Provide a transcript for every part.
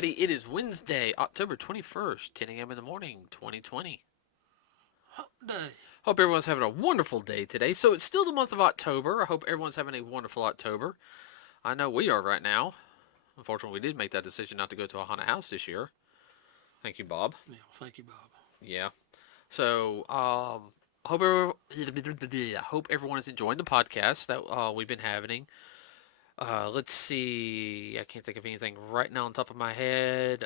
everybody. It is Wednesday, October 21st, 10 a.m. in the morning, 2020. Hot day. Hope everyone's having a wonderful day today. So it's still the month of October. I hope everyone's having a wonderful October. I know we are right now. Unfortunately, we did make that decision not to go to a haunted house this year. Thank you, Bob. Yeah, thank you, Bob. Yeah. So, I hope everyone is enjoying the podcast that we've been having. Let's see. I can't think of anything right now on top of my head.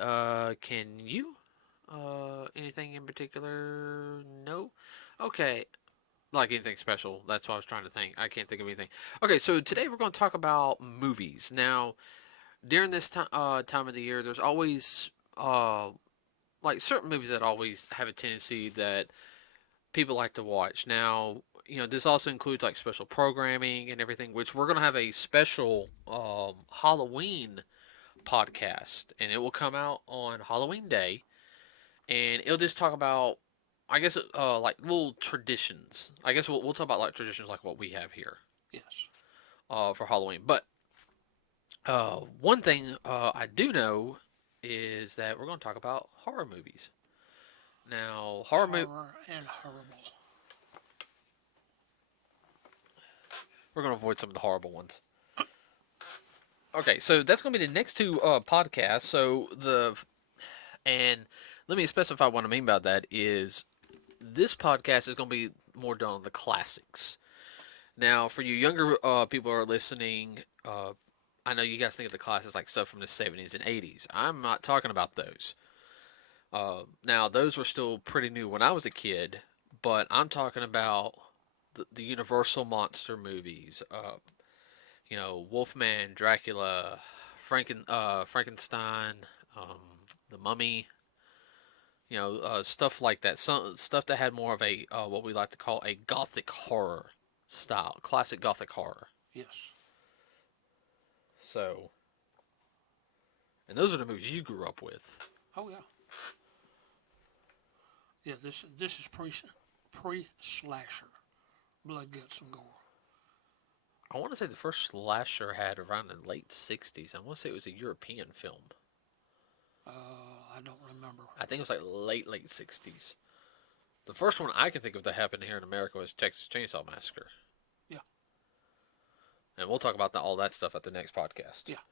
Can you? Anything in particular? No. Okay. Like anything special. That's what I was trying to think. I can't think of anything. Okay, so today we're going to talk about movies. Now, during this time of the year, there's always like certain movies that always have a tendency that people like to watch. Now, this also includes like special programming and everything, which we're going to have a special Halloween podcast, and it will come out on Halloween Day, and it'll just talk about, I guess, like little traditions. I guess we'll talk about like traditions like what we have here Yes. for Halloween. But one thing I do know is that we're going to talk about horror movies. Now, Horror and horrible. we're going to avoid some of the horrible ones. Okay, so that's going to be the next two podcasts. And let me specify what I mean by that is this podcast is going to be more done on the classics. Now, for you younger people who are listening, I know you guys think of the classics like stuff from the 70s and 80s. I'm not talking about those. Now, those were still pretty new when I was a kid, but I'm talking about the Universal monster movies. Wolfman, Dracula, Frankenstein, the Mummy. Stuff like that. Some stuff that had more of a what we like to call a gothic horror style, classic gothic horror. Yes. So, and those are the movies you grew up with. Oh yeah. Yeah. This is pre-slasher, blood, guts, and gore. I want to say the first slasher had around the late 60s. I want to say it was a European film. I don't remember. I think it was like late 60s. The first one I can think of that happened here in America was Texas Chainsaw Massacre. Yeah. And we'll talk about all that stuff at the next podcast. Yeah.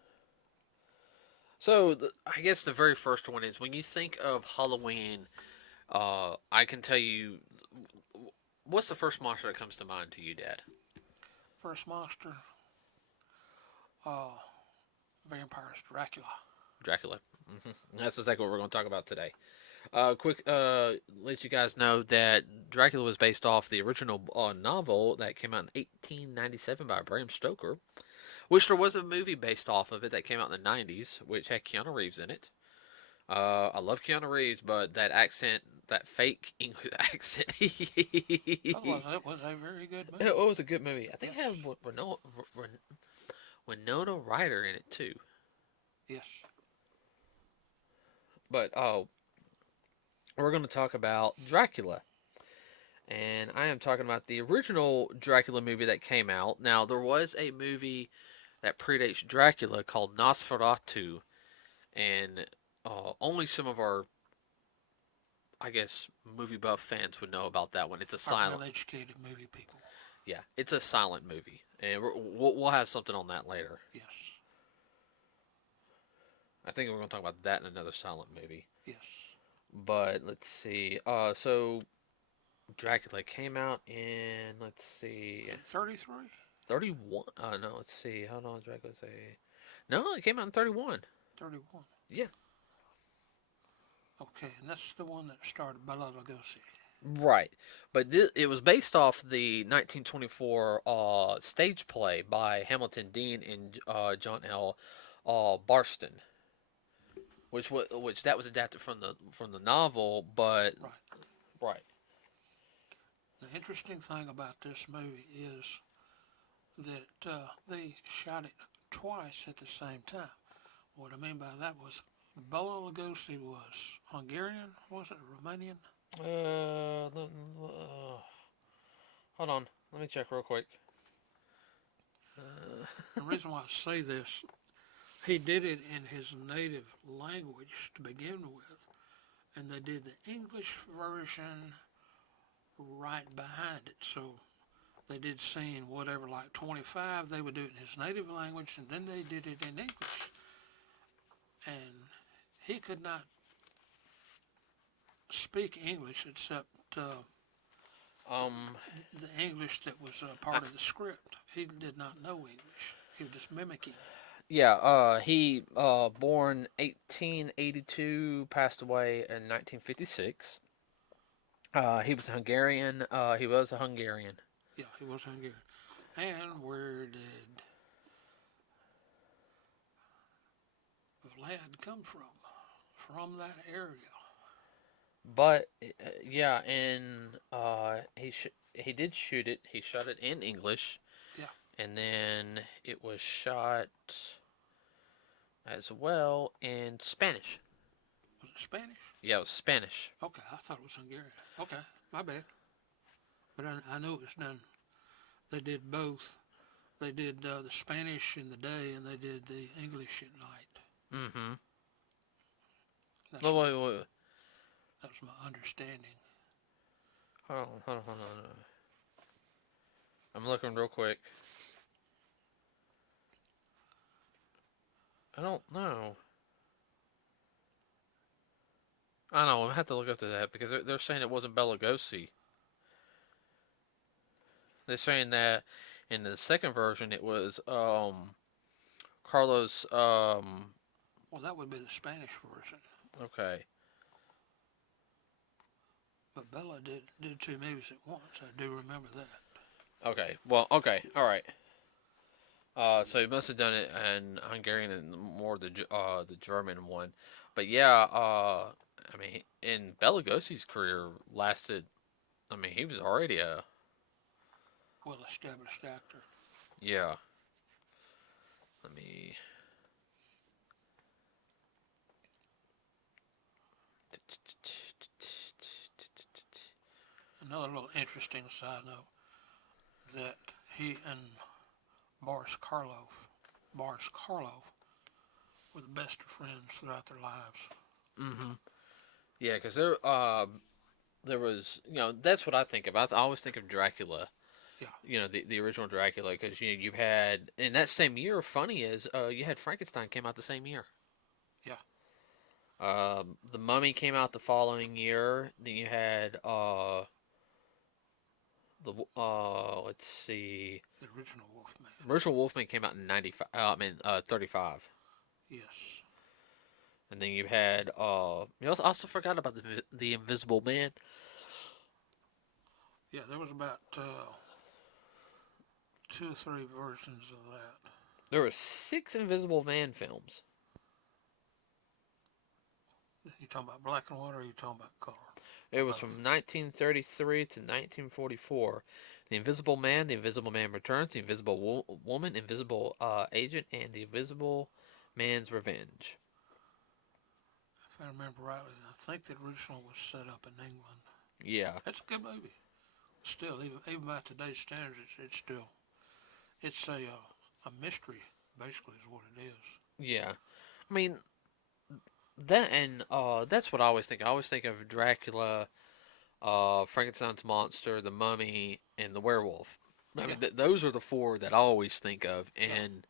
So, I guess the very first one is when you think of Halloween, I can tell you, what's the first monster that comes to mind to you, Dad? First monster. Vampire's Dracula. Dracula. That's exactly what we're going to talk about today. Quick, let you guys know that Dracula was based off the original novel that came out in 1897 by Bram Stoker, which there was a movie based off of it that came out in the 90s, which had Keanu Reeves in it. I love Keanu Reeves, but that accent, that fake English accent. It was a very good movie. It was a good movie. I think it had Winona Ryder in it too. Yes. But we're going to talk about Dracula. And I am talking about the original Dracula movie that came out. Now, there was a movie that predates Dracula called Nosferatu. And only some of our, I guess, movie buff fans would know about that one. It's a silent... well-educated movie people. Yeah, it's a silent movie. And we'll have something on that later. Yes. I think we're going to talk about that in another silent movie. Yes. But let's see. So Dracula came out in, let's see, 33? 31. No, let's see. How long did Dracula say? No, it came out in 31. 31. Yeah. Okay, and that's the one that started Bela Lugosi. Right. But it was based off the 1924 stage play by Hamilton Dean and John L. Barston. Which that was adapted from the novel, but right. The interesting thing about this movie is that they shot it twice at the same time. What I mean by that was Bela Lugosi was Hungarian, was it Romanian? Hold on, let me check real quick. The reason why I say this he did it in his native language to begin with, and they did the English version right behind it. So they did scene whatever, like 25, they would do it in his native language, and then they did it in English. And he could not speak English except Um, the English that was I, part of the script. He did not know English. He was just mimicking it. yeah. He born 1882, passed away in 1956. He was Hungarian. He was a Hungarian. Yeah, he was Hungarian. And where did Vlad come from? From that area. But yeah, and he did shoot it. He shot it in English, Yeah. and then it was shot as well in Spanish. Was it Spanish? Yeah, it was Spanish. Okay, I thought it was Hungarian. Okay, my bad. But I knew it was done. They did both. They did the Spanish in the day, and they did the English at night. Mm-hmm. That's Wait, my, wait, wait. that was my understanding. Hold on. I'm looking real quick. I don't know. I don't know. I have to look up to that because they're saying it wasn't Bela Lugosi. They're saying that in the second version it was Carlos. Well, that would be the Spanish version. Okay. But Bella did two movies at once. I do remember that. Okay. Well. Okay. All right. So he must have done it in Hungarian and more the German one, but yeah. I mean, in Bela Lugosi's career lasted. I mean, he was already a Well established actor. yeah. Let me. Another little interesting side note that he and Boris Karloff were the best of friends throughout their lives. Mm-hmm. Yeah, because there was that's what I think about. I always think of Dracula. Yeah, The original Dracula because you had in that same year. Funny is you had Frankenstein came out the same year. yeah. The Mummy came out the following year. Then you had the let's see, The original Wolfman. original Wolfman came out in 95. I mean 35. Yes. And then you had you also forgot about the Invisible Man. Yeah, there was about two or three versions of that. There were 6 Invisible Man films. You talking about black and white, or are you talking about color? It was Both. from 1933 to 1944. The Invisible Man, The Invisible Man Returns, The Invisible Woman, Invisible Agent, and The Invisible Man's Revenge. If I remember rightly, I think the original was set up in England. Yeah, It's a good movie. Still, even by today's standards, it's still it's a mystery. Basically, is what it is. yeah. I mean that, and that's what I always think. I always think of Dracula, Frankenstein's monster, the Mummy, and the werewolf. I Yeah, mean, those are the 4 that I always think of, yeah. and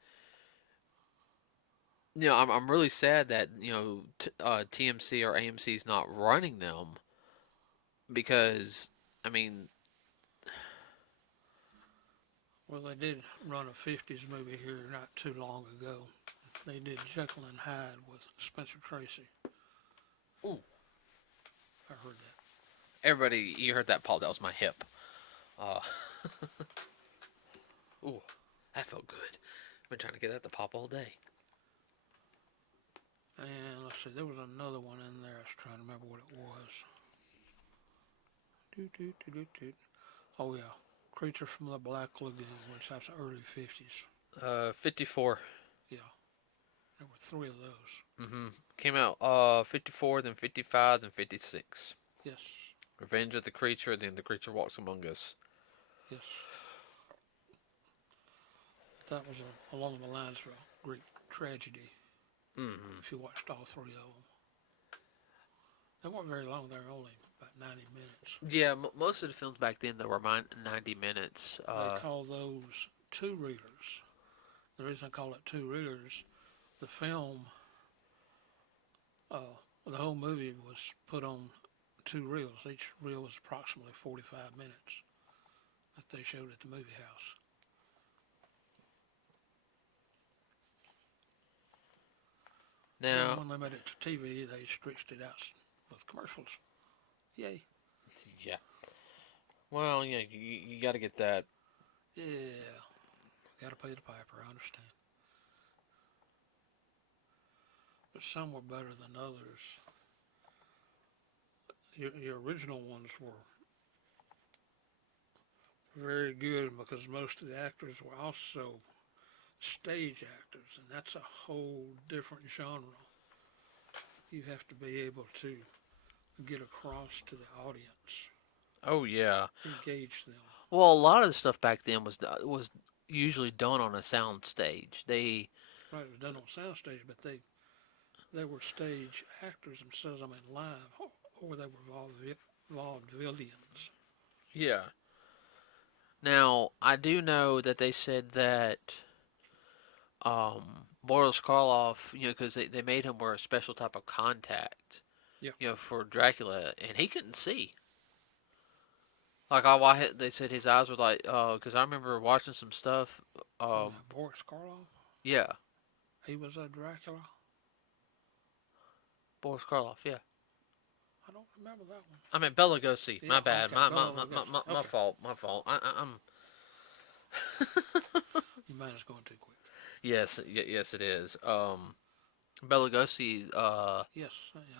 I'm really sad that TMC or AMC is not running them because I mean, Well, they did run a '50s movie here not too long ago. They did Jekyll and Hyde with Spencer Tracy. ooh, I heard that. everybody, you heard that, Paul? That was my hip. Uh, ooh, that felt good. I've been trying to get that to pop all day. And let's see, there was another one in there. I was trying to remember what it was. Oh yeah, Creature from the Black Lagoon, which that's early '50s. 54. Yeah, there were 3 of those. Mm-hmm. Came out 54, then 55, then 56. Yes, Revenge of the Creature, then the Creature Walks Among Us. yes. That was along the lines of a Greek tragedy. Hmm. if you watched all three of them. They weren't very long. They were only about 90 minutes. Yeah, most of the films back then that were 90 minutes. They call those two reelers. The reason I call it two reelers, the film, the whole movie was put on two reels. Each reel was approximately 45 minutes that they showed at the movie house. Then Now, when they made it to TV, they stretched it out with commercials. Yay. yeah. Well, yeah, you got to get that. Yeah. Gotta pay the piper, I understand. But some were better than others. Your original ones were very good because most of the actors were also stage actors, and that's a whole different genre. You have to be able to get across to the audience, Oh yeah. engage them. Well, a lot of the stuff back then was usually done on a sound stage. They Right, it was done on soundstage, but they were stage actors themselves. I mean, live, or they were vaudevillians. Yeah. Now, I do know that they said that Boris Karloff, because they made him wear a special type of contact, Yeah. for Dracula, and he couldn't see. Like, they said his eyes were like, because I remember watching some stuff. Oh, Um, now Boris Karloff, yeah, he was a Dracula. Boris Karloff, yeah. I don't remember that one. I mean Bela Lugosi. Yeah, My bad. okay, Bela Lugosi. My Okay, fault. My fault. I'm. your mind is going too quick. Yes, yes, it is. Bela Lugosi. Yes,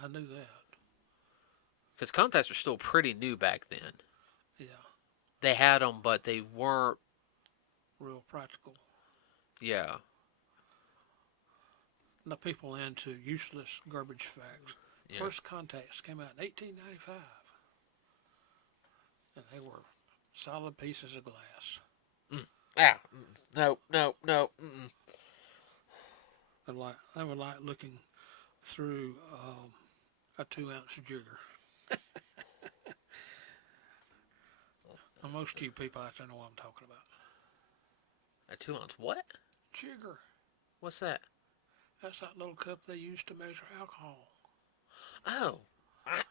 I knew that. Because contacts were still pretty new back then. Yeah, They had them, but they weren't. real practical. Yeah, The people into useless garbage facts. yeah. First contacts came out in 1895, and they were solid pieces of glass. Mm. Ah, no, no, no. Mm-mm. They were like looking through a 2 ounce jigger. And most of you people out there know what I'm talking about. A 2 ounce what? Jigger. What's that? That's that little cup they use to measure alcohol. Oh, I,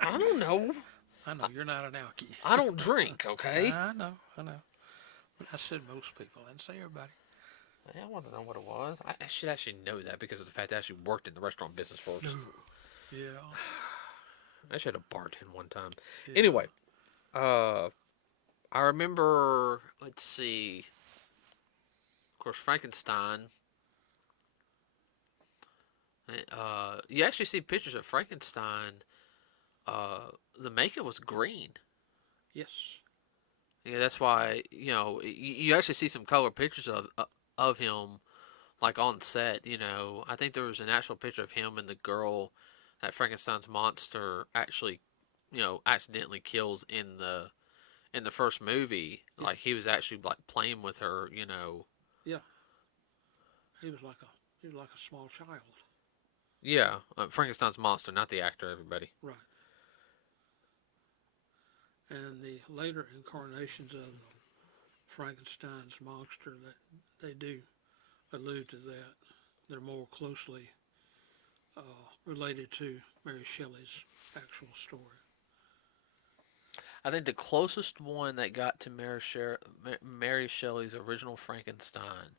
I don't know. I know you're not an alkie. I don't drink. Okay. I know. But I said most people, I didn't say everybody. I want to know what it was. I should actually know that because of the fact that I actually worked in the restaurant business first. Yeah. I should have bartended one time. Yeah. Anyway, uh, I remember. Let's see. Of course, Frankenstein. You actually see pictures of Frankenstein. The makeup was green. Yes. Yeah, that's why you actually see some color pictures of him like on set. I think there was an actual picture of him and the girl that Frankenstein's monster actually accidentally kills in the first movie. Yeah. Like he was actually like playing with her. Yeah. He was like a small child. Yeah, Frankenstein's monster, not the actor. Everybody. Right. And the later incarnations of Frankenstein's monster that they do allude to that. They're more closely related to Mary Shelley's actual story. I think the closest one that got to Mary Shelley's original Frankenstein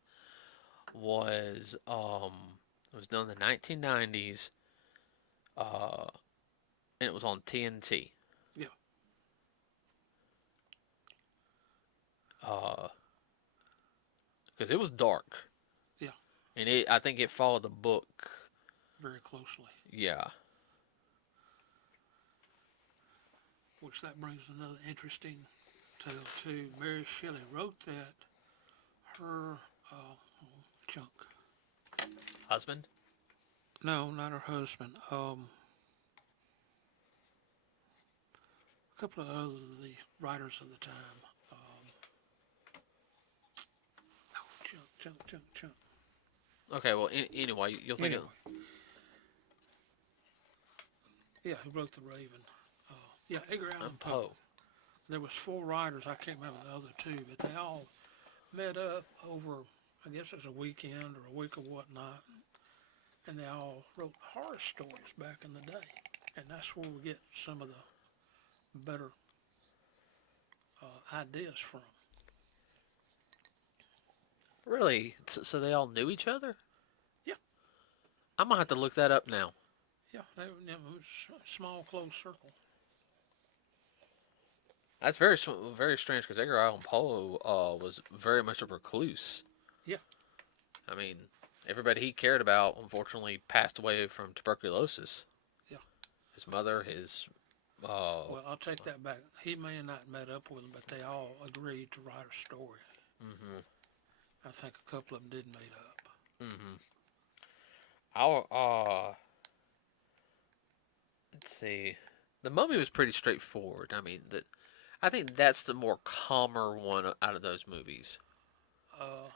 was it was done in the 1990s, uh, and it was on TNT. Yeah. Because it was dark, Yeah. and I think it followed the book. Very closely. Yeah. Which that brings another interesting tale too. Mary Shelley wrote that her chunk. Husband. No, not her husband. A couple of other the writers of the time. Chunk. Okay, well, anyway, you'll think Anyway, of yeah, he wrote The Raven. Yeah, Edgar Allan Poe. Poe. There was four writers. I can't remember the other two, but they all met up over, I guess it was a weekend or a week or whatnot, and they all wrote horror stories back in the day. And that's where we get some of the better ideas from. Really? So they all knew each other? Yeah, I'm gonna have to look that up now. yeah, it was a small, close circle. That's very strange because Edgar Allan Poe was very much a recluse. Yeah, I mean, everybody he cared about unfortunately passed away from tuberculosis. yeah. His mother, his uh, Well, I'll take that back. He may have not met up with them, but they all agreed to write a story. mm-hmm, I think a couple of them did meet up. mm-hmm. I'll let's see. The Mummy was pretty straightforward. I mean, I think that's the more calmer one out of those movies. Uh,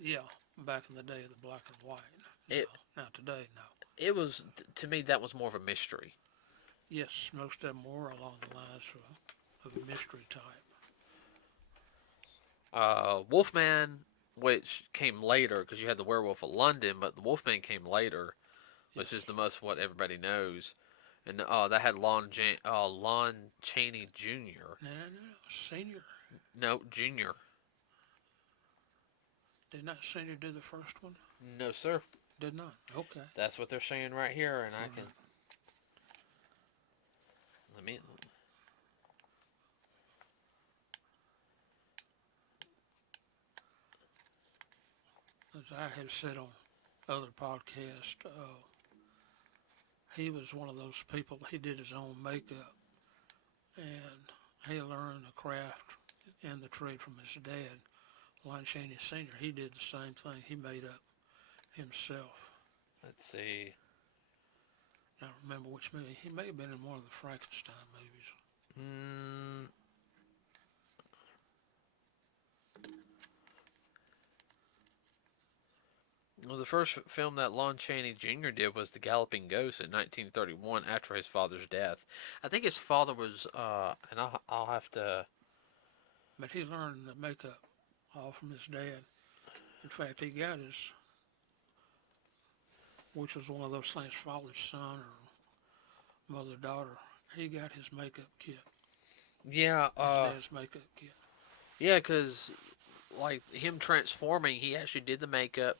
yeah, back in the day of the black and white. It Now today, no. it was to me that was more of a mystery. Yes, most of them were along the lines of a mystery type. Wolfman, which came later because you had the Werewolf of London, but the Wolfman came later, which Yes. is the most what everybody knows. And that had Lon Chaney Jr. No, no, no, no. Senior. No, Jr. Did not Senior do the first one? No, sir. Did not. Okay. That's what they're saying right here, and I All can right. let me. As I have said on other podcasts, he was one of those people. He did his own makeup, and he learned the craft and the trade from his dad, Lon Chaney Senior. He did the same thing. He made up himself. Let's see. I don't remember which movie. He may have been in one of the Frankenstein movies. Mm, well, the first film that Lon Chaney Jr. did was The Galloping Ghost in 1931 after his father's death. I think his father was, and I'll have to. But he learned the makeup all from his dad. In fact, he got his, which was one of those things, father son or mother daughter. He got his makeup kit, Yeah, his dad's makeup kit. yeah, because like him transforming, he actually did the makeup.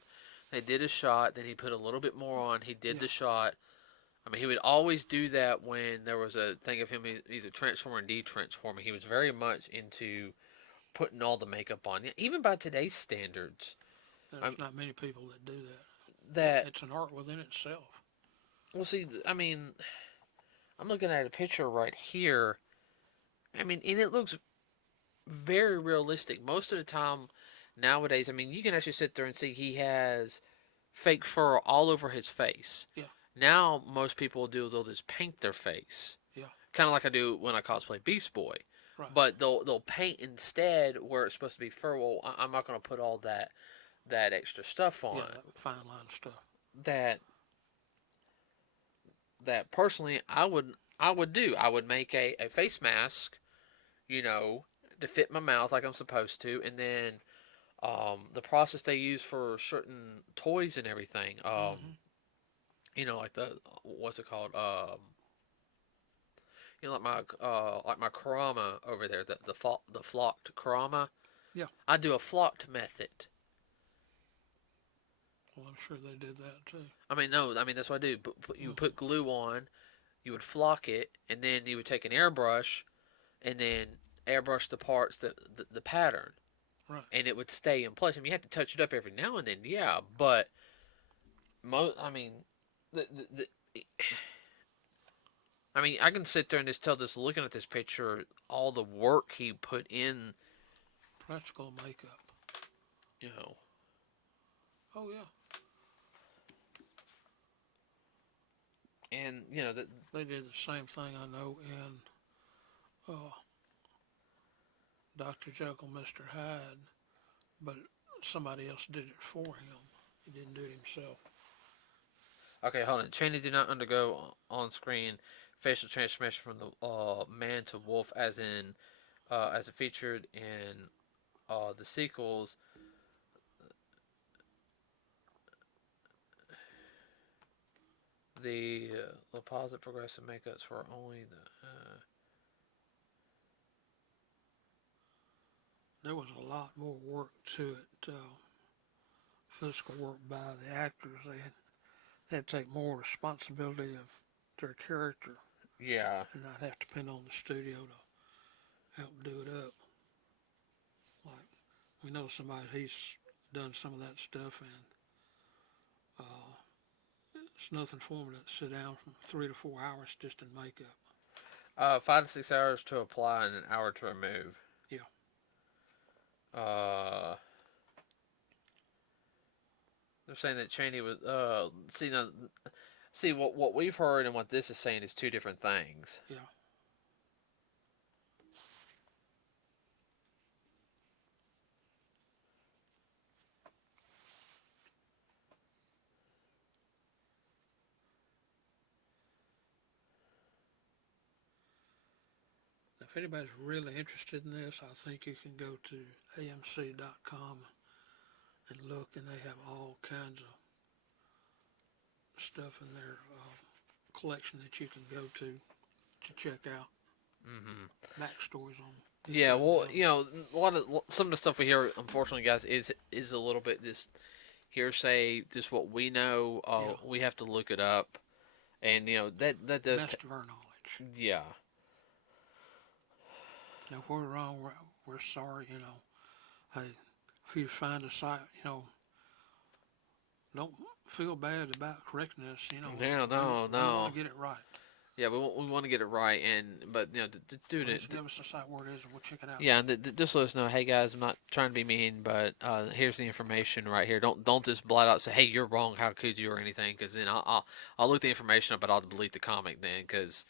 They did a shot, then he put a little bit more on. He did Yeah, the shot. I mean, he would always do that when there was a thing of him either transforming or de-transforming. He was very much into putting all the makeup on. Even by today's standards, there's I'm not many people that do that. that It's an art within itself. well, see, I mean, I'm looking at a picture right here. I mean, and it looks very realistic. Most of the time nowadays, I mean, you can actually sit there and see he has fake fur all over his face. Yeah, Now, most people do, they'll just paint their face. yeah, Kind of like I do when I cosplay Beast Boy. right. But they'll paint instead where it's supposed to be fur. Well, I'm not going to put all that extra stuff on Yeah, it. that fine line stuff. That that personally I would do. I would make a face mask, you know, to fit my mouth like I'm supposed to, and then the process they use for certain toys and everything. Hmm. You know, like the what's it called? You know, like my karama over there, the flocked karama. Yeah, I do a flocked method. well, I'm sure they did that too. I mean, no, I mean that's what I do. You would Hmm. put glue on, you would flock it, and then you would take an airbrush, and then airbrush the parts the pattern, Right. and it would stay in place. I mean, you have to touch it up every now and then, yeah, but I mean, the I mean, I can sit there and just tell, just looking at this picture, all the work he put in, Practical makeup. you know. Oh yeah, And you know that. they did the same thing I know in Dr. Jekyll, Mr. Hyde, but somebody else did it for him. He didn't do it himself. Okay, hold on. Cheney did not undergo on-screen facial transformation from the man to wolf, as it featured in the sequels. The positive progressive makeups were only the. There was a lot more work to it, physical work by the actors. They had to take more responsibility of their character Yeah. and not have to depend on the studio to help do it up. Like, we know somebody, he's done some of that stuff, and it's nothing for him to sit down from 3 to 4 hours just in makeup. 5 to 6 hours to apply and an hour to remove. Yeah. Uh, they're saying that Cheney was see what we've heard and what this is saying is two different things. Yeah. If anybody's really interested in this, I think you can go to amc.com and look, and they have all kinds of stuff in their collection that you can go to check out. Mm-hmm. Backstories on this. Yeah, well, some of the stuff we hear, unfortunately, guys, is a little bit this hearsay, just what we know. Yeah. We have to look it up, and that does. Best of our knowledge. Yeah. Now, if we're wrong, we're sorry. Hey, if you find a site, don't feel bad about correcting us. No, we want to get it right. Yeah, we want to get it right, but do Just give us a site where it is, and we'll check it out. Yeah, and just let us know. Hey guys, I'm not trying to be mean, but here's the information right here. Don't just blot out say, hey, you're wrong. How could you or anything? Because then I'll look the information up, but I'll delete the comic then because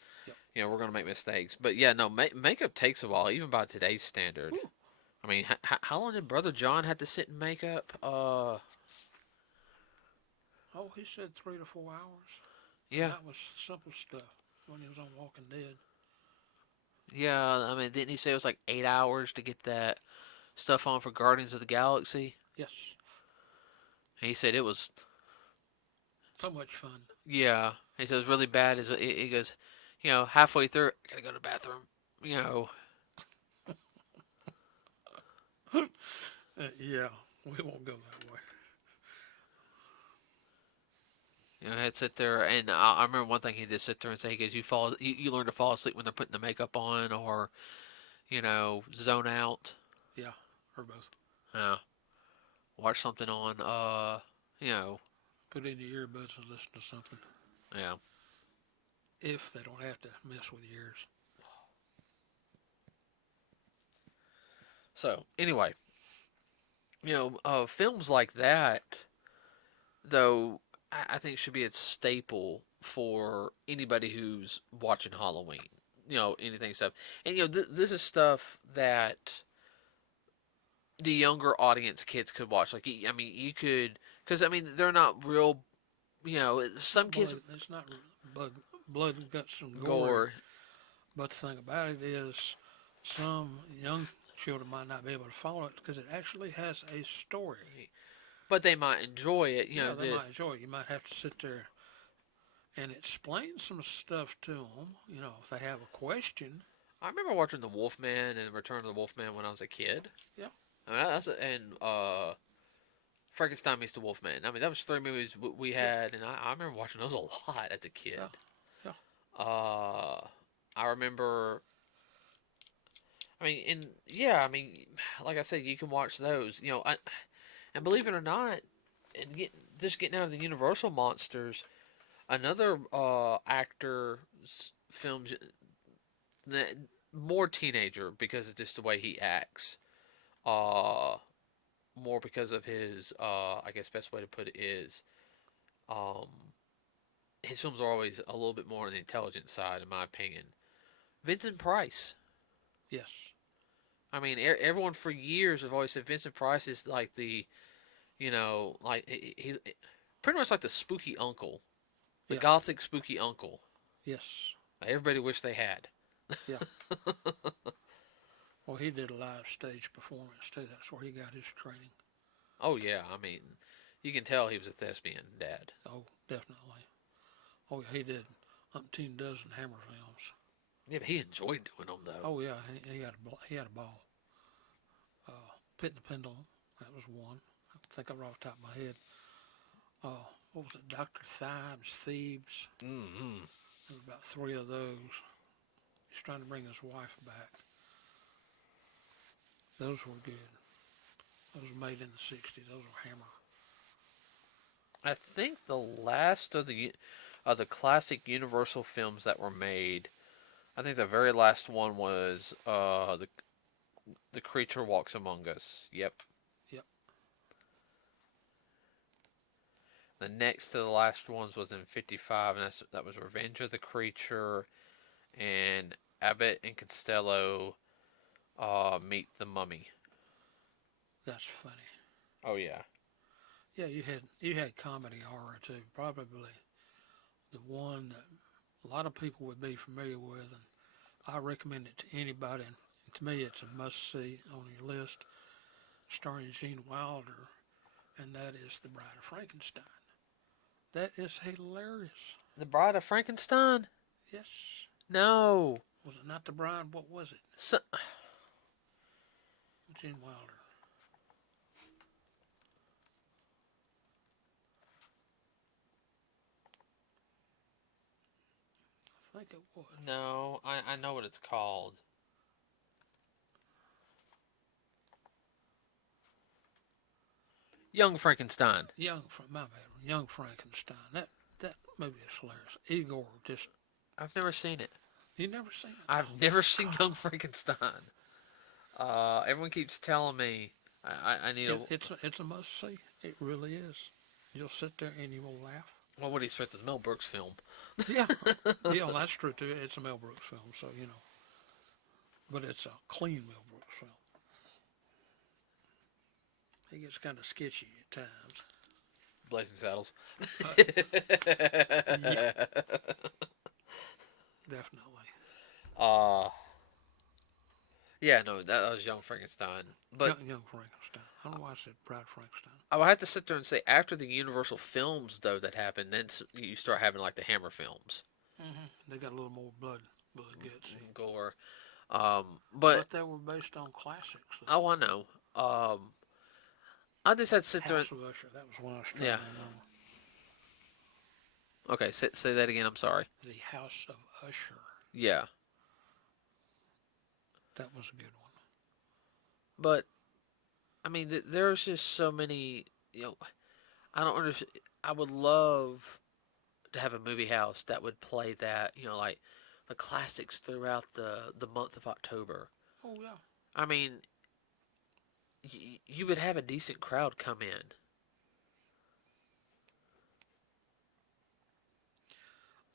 Yep. we're gonna make mistakes. But yeah, no, makeup takes a while, even by today's standard. Ooh. I mean, how long did Brother John have to sit in makeup? Oh, he said 3 to 4 hours. Yeah. And that was simple stuff when he was on Walking Dead. Yeah, I mean, didn't he say it was like 8 hours to get that stuff on for Guardians of the Galaxy? Yes. And he said it was. So much fun. Yeah, he said it was really bad. He goes, halfway through, I gotta go to the bathroom. Yeah, we won't go that way. He'd sit there, and I remember one thing he did sit there and say, he goes, you learn to fall asleep when they're putting the makeup on, or zone out. Yeah, or both. Yeah, watch something on. Put in your earbuds and listen to something. Yeah. If they don't have to mess with your ears. So anyway, films like that, though, I think should be a staple for anybody who's watching Halloween. Anything stuff, and this is stuff that the younger audience kids could watch. Like, I mean, you could, because I mean, they're not real. Some kids. It's not blood, guts, and Gore. But the thing about it is, some young children might not be able to follow it because it actually has a story. But they might enjoy it. They might enjoy it. You might have to sit there and explain some stuff to them. If they have a question. I remember watching The Wolfman and Return of the Wolfman when I was a kid. Yeah. And Frankenstein meets the Wolfman. I mean, that was 3 movies we had, and I remember watching those a lot as a kid. Yeah. I remember. Like I said, you can watch those. And believe it or not, and getting out of the Universal monsters, another actor films more teenager because of just the way he acts. More because of his, I guess best way to put it is, his films are always a little bit more on the intelligent side, in my opinion. Vincent Price. Yes. I mean, everyone for years have always said Vincent Price is like the, Like he's pretty much like the spooky uncle, the Yeah. gothic spooky uncle. Yes. Everybody wished they had. Yeah. Well, he did a live stage performance too. That's where he got his training. Oh yeah, I mean, you can tell he was a thespian dad. Oh, definitely. Oh, yeah, he did umpteen dozen Hammer films. Yeah, but he enjoyed doing them though. Oh yeah, he had a ball. Pit and the Pendulum, that was one. I think I off the top of my head. What was it? Dr. Thebes. Mm-hmm. There were about three of those. He's trying to bring his wife back. Those were good. Those were made in the 60s. Those were Hammer. I think the last of the classic Universal films that were made, I think the very last one was the Creature Walks Among Us. Yep. Yep. The next to the last ones was in '55, and that was Revenge of the Creature, and Abbott and Costello meet the Mummy. That's funny. Oh yeah. Yeah, you had comedy horror too. Probably the one that a lot of people would be familiar with, and I recommend it to anybody. And to me, it's a must see on your list. Starring Gene Wilder, and that is The Bride of Frankenstein. That is hilarious. The Bride of Frankenstein? Yes. No. Was it not The Bride? What was it? Gene Wilder. I think it was. No, I know what it's called. Young Frankenstein. Young Frankenstein. That movie is hilarious. Igor just. I've never seen it. You never seen it? I've never seen Young Frankenstein. Everyone keeps telling me I need It's a must see. It really is. You'll sit there and you will laugh. Well, what do you expect? It's Mel Brooks film. Yeah, yeah, well, that's true too. It's a Mel Brooks film, so but it's a clean Mel Brooks film. He gets kind of sketchy at times. Blazing Saddles. Yeah, definitely. uh, yeah, no, that was Young Frankenstein. But Young Frankenstein. I don't know why I said Bride Frankenstein. I would have to sit there and say after the Universal films though that happened, then you start having like the Hammer films. Mm-hmm. They got a little more blood guts. Gore. But they were based on classics. Oh, I know. I just had to sit there. House of Usher. That was one I was trying Yeah. to remember. Okay, say that again. I'm sorry. The House of Usher. Yeah, That was a good one. but I mean, there's just so many. I don't understand. I would love to have a movie house that would play that. Like the classics throughout the month of October. Oh yeah. I mean, you would have a decent crowd come in.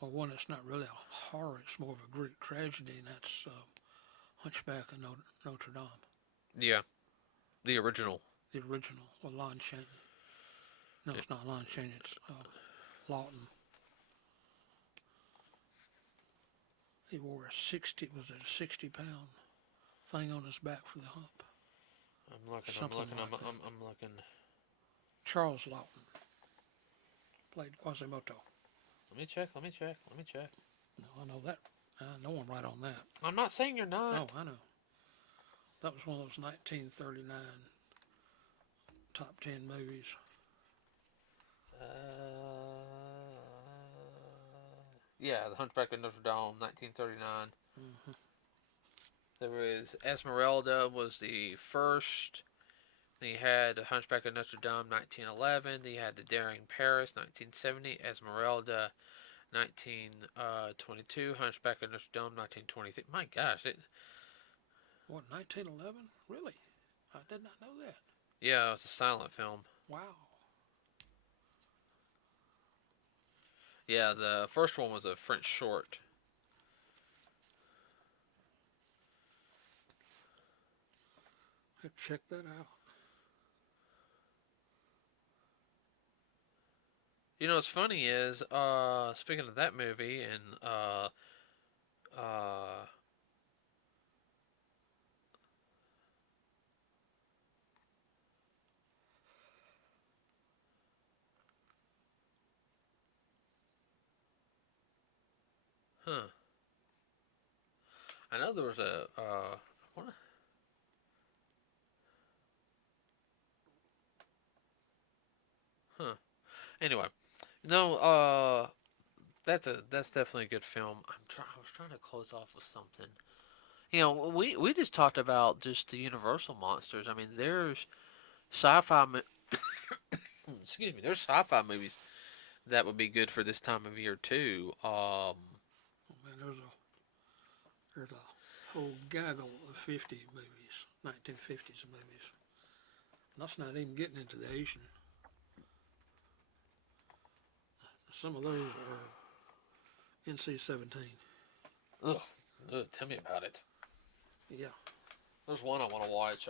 Well, one that's not really a horror, it's more of a Greek tragedy, and that's Hunchback of Notre Dame. Yeah, the original. The original, with Lon Chaney. No, it's not Lon Chaney, it's Lawton. He wore a 60-pound thing on his back for the hump. I'm looking. Something I'm looking. like that. I'm looking. Charles Lawton played Quasimodo. Let me check. No, I know that. I know I'm right on that. I'm not saying you're not. No, I know. That was one of those 1939 top 10 movies. Yeah, The Hunchback of Notre Dame, 1939. Mm-hmm. There was Esmeralda was the first. Then you had The Hunchback of Notre Dame, 1911. Then you had The Daring Paris, 1970. Esmeralda, 1922. Hunchback of Notre Dame, 1923. My gosh. What, 1911? Really? I did not know that. Yeah, it was a silent film. Wow. Yeah, the first one was a French short. Check that out. You know what's funny is, speaking of that movie, and uh, huh? I know there was a what? Huh? Anyway, no, that's definitely a good film. I was trying to close off with something. You know, we just talked about just the Universal monsters. I mean, there's sci-fi. Excuse me. There's sci-fi movies that would be good for this time of year too. Oh, man, there's a whole gaggle of 50 movies, 1950s movies. And that's not even getting into the Asian. Some of those are NC-17. Ugh, tell me about it. Yeah. There's one I want to watch.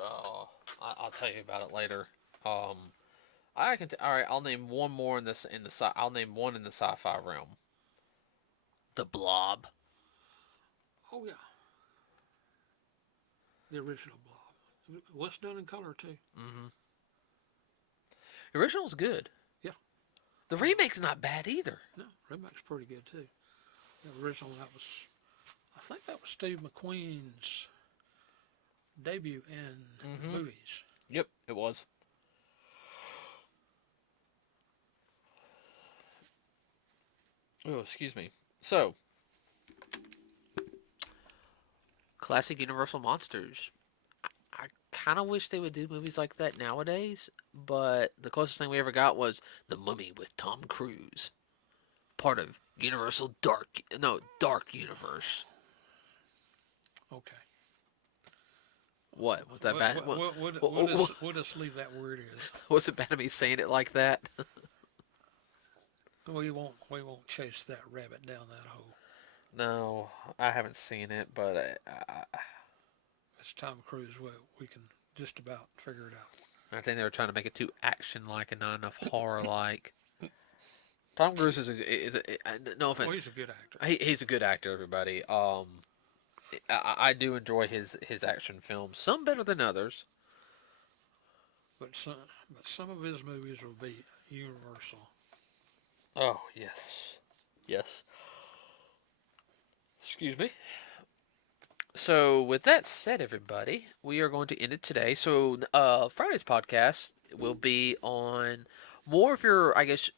I'll tell you about it later. I can. All right, I'll name one more in this in the sci. I'll name one in the sci-fi realm. The Blob. Oh yeah. The original Blob. What's done in color too. Mm-hmm. The original's good. Yeah. The remake's not bad either. No, remake's pretty good too. The original I think that was Steve McQueen's debut in Mm-hmm. movies. Yep, it was. Oh, excuse me. So, classic Universal monsters. I kind of wish they would do movies like that nowadays, but the closest thing we ever got was The Mummy with Tom Cruise, part of Universal Dark Universe. Okay. What was that bad? We'll just leave that where it is. Was it bad of me saying it like that? We won't chase that rabbit down that hole. No, I haven't seen it, but It's Tom Cruise. We can just about figure it out. I think they were trying to make it too action-like and not enough horror-like. Tom Cruise is a no offense. Well, he's a good actor. He's a good actor, everybody. I do enjoy his action films. Some better than others. But some of his movies will be universal. Oh yes, yes. Excuse me. So with that said, everybody, we are going to end it today. So Friday's podcast will be on more of your, I guess,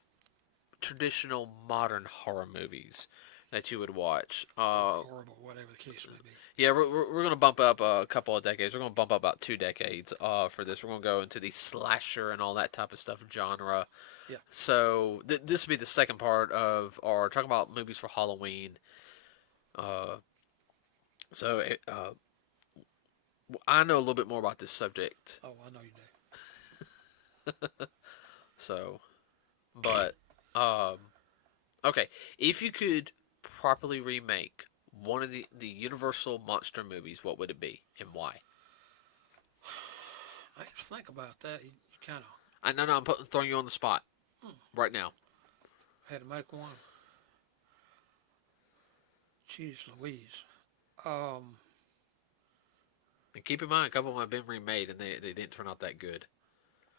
traditional modern horror movies that you would watch. Or horrible, whatever the case may be. Yeah, we're going to bump up a couple of decades. We're going to bump up about 2 decades for this. We're going to go into the slasher and all that type of stuff genre. Yeah. So this will be the second part of our talking about movies for Halloween. Uh, so I know a little bit more about this subject. Oh, I know you do. So, but okay, if you could properly remake one of the Universal monster movies, what would it be and why? I have to think about that. You kind of I know, I'm throwing you on the spot right now. had to make one. Jeez Louise. Um, And keep in mind, a couple of them have been remade and they didn't turn out that good.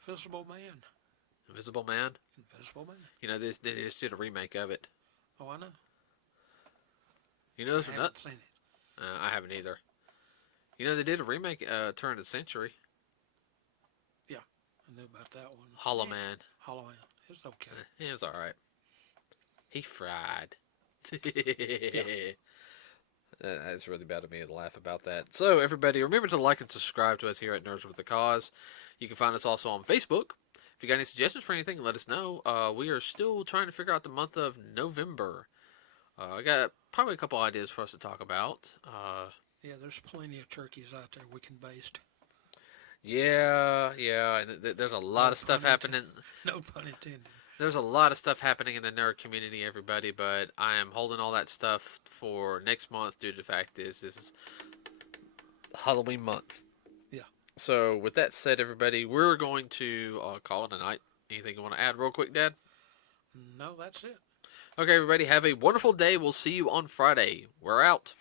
Invisible Man. Invisible Man. Invisible Man. You know, they just did a remake of it. Oh, I know. You know, those I are haven't nuts. seen it. I haven't either. You know, they did a remake turn of the century. Yeah, I knew about that one. Hollow Yeah. Man. Hollow Man. It's okay. Yeah, it was alright. He fried. Yeah. That's really bad of me to laugh about that. So, everybody, remember to like and subscribe to us here at Nerds with a Cause. You can find us also on Facebook. If you got any suggestions for anything, let us know. We are still trying to figure out the month of November. I got probably a couple ideas for us to talk about. Yeah, there's plenty of turkeys out there we can baste. Yeah. There's a lot of stuff happening. No pun intended. There's a lot of stuff happening in the nerd community, everybody, but I am holding all that stuff for next month due to the fact this is Halloween month. Yeah. So, with that said, everybody, we're going to call it a night. Anything you want to add real quick, Dad? No, that's it. Okay, everybody, have a wonderful day. We'll see you on Friday. We're out.